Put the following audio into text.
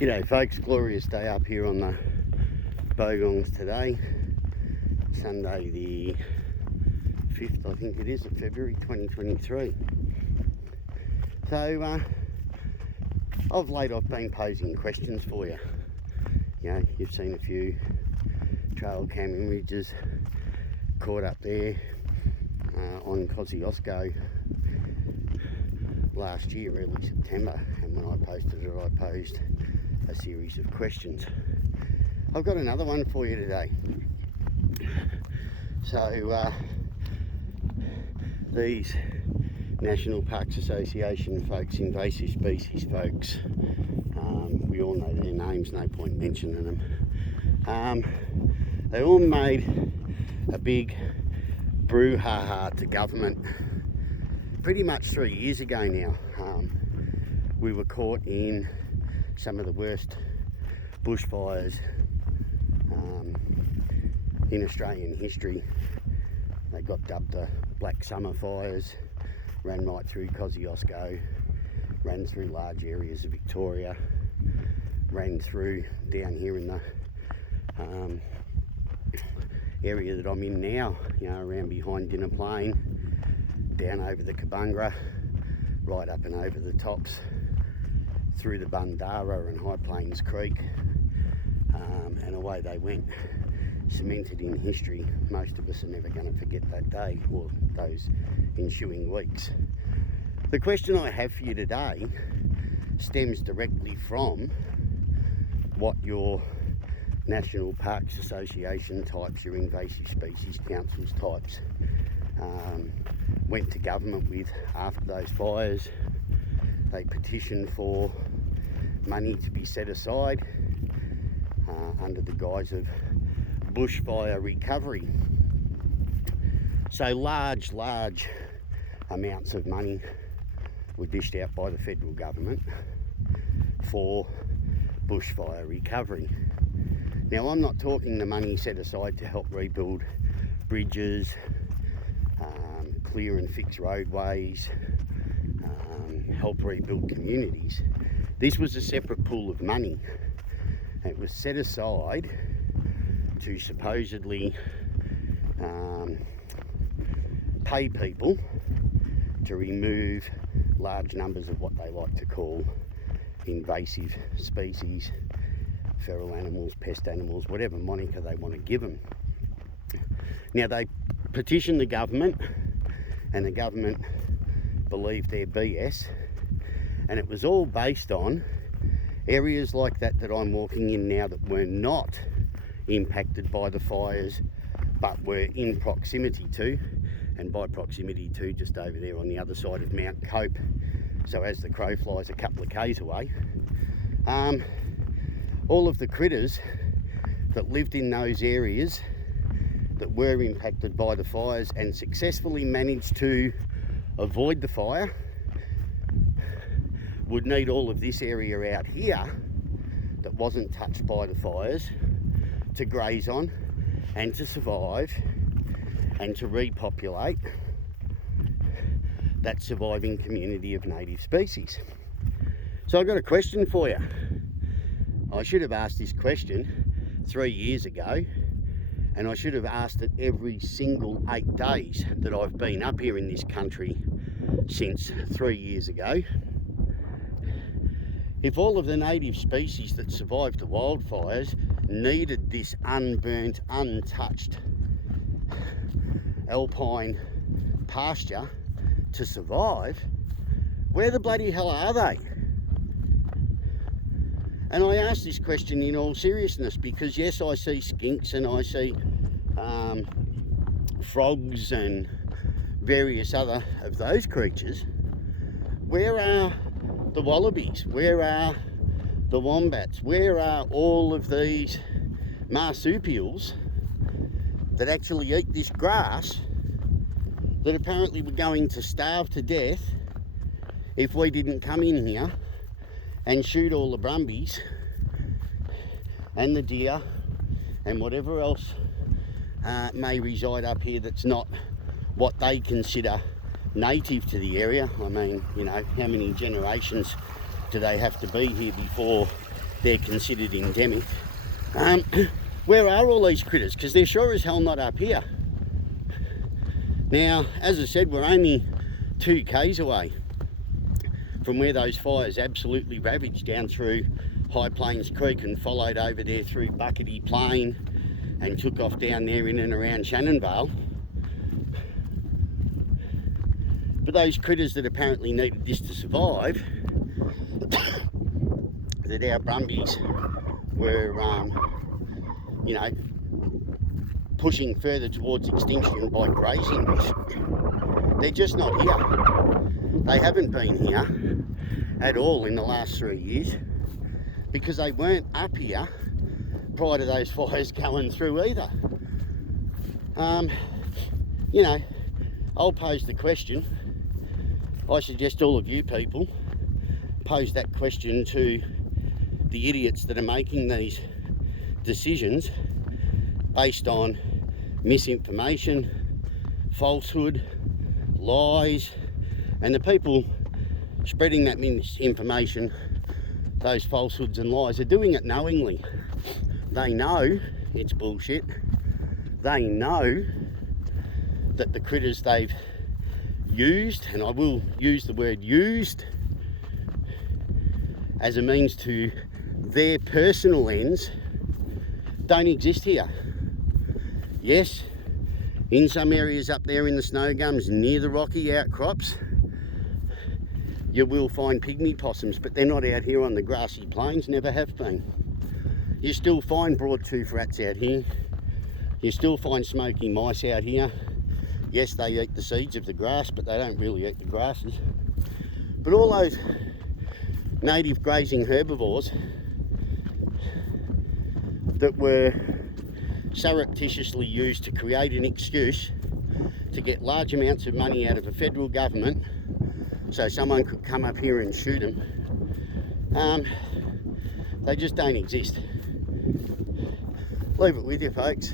G'day folks, glorious day up here on the Bogongs today, Sunday the 5th I think it is of February 2023. So of late I've been posing questions for you. You know, you've seen a few trail cam images caught up there on Kosciuszko last year, early September, and when I posted it I posed a series of questions. I've got another one for you today. So these National Parks Association folks, invasive species folks, we all know their names, no point mentioning them. They all made a big brouhaha to government pretty much 3 years ago now. We were caught in some of the worst bushfires in Australian history. They got dubbed the Black Summer Fires, ran right through Kosciuszko, ran through large areas of Victoria, ran through down here in the area that I'm in now, you know, around behind Dinner Plain, down over the Kabungra, right up and over the tops, through the Bundara and High Plains Creek, and away they went, cemented in history. Most of us are never going to forget that day or those ensuing weeks. The question I have for you today stems directly from what your National Parks Association types, your invasive species councils types, went to government with after those fires. They petitioned for money to be set aside under the guise of bushfire recovery. So large amounts of money were dished out by the federal government for bushfire recovery. Now, I'm not talking the money set aside to help rebuild bridges, clear and fix roadways, help rebuild communities. This was a separate pool of money. It was set aside to supposedly pay people to remove large numbers of what they like to call invasive species, feral animals, pest animals, whatever moniker they want to give them. Now, they petitioned the government, and the government believed their BS, and it was all based on areas like that I'm walking in now that were not impacted by the fires but were in proximity to, and by proximity to, just over there on the other side of Mount Cope, so as the crow flies a couple of k's away. All of the critters that lived in those areas that were impacted by the fires and successfully managed to avoid the fire would need all of this area out here that wasn't touched by the fires to graze on and to survive and to repopulate that surviving community of native species. So I've got a question for you. I should have asked this question 3 years ago, and I should have asked it every single 8 days that I've been up here in this country since 3 years ago. If all of the native species that survived the wildfires needed this unburnt, untouched alpine pasture to survive, where the bloody hell are they? And I ask this question in all seriousness because, yes, I see skinks and I see frogs and various other of those creatures. Where are the wallabies? Where are the wombats? Where are all of these marsupials that actually eat this grass that apparently were going to starve to death if we didn't come in here and shoot all the brumbies and the deer and whatever else may reside up here that's not what they consider native to the area. I mean, you know, how many generations do they have to be here before they're considered endemic. Where are all these critters? Because they're sure as hell not up here. Now, as I said, we're only 2 k's away from where those fires absolutely ravaged down through High Plains Creek and followed over there through Buckety Plain and took off down there in and around Shannonvale. But those critters that apparently needed this to survive, that our brumbies were, you know, pushing further towards extinction by grazing this, they're just not here. They haven't been here at all in the last 3 years because they weren't up here prior to those fires going through either. You know, I'll pose the question. I suggest all of you people pose that question to the idiots that are making these decisions based on misinformation, falsehood, lies, and the people spreading that misinformation, those falsehoods and lies, are doing it knowingly. They know it's bullshit. They know that the critters they've used, and I will use the word used, as a means to their personal ends, don't exist here. Yes, in some areas up there in the snow gums near the rocky outcrops, you will find pygmy possums, but they're not out here on the grassy plains, never have been. You still find broad-tooth rats out here. You still find smoky mice out here. Yes, they eat the seeds of the grass, but they don't really eat the grasses. But all those native grazing herbivores that were surreptitiously used to create an excuse to get large amounts of money out of a federal government so someone could come up here and shoot them, they just don't exist. Leave it with you, folks.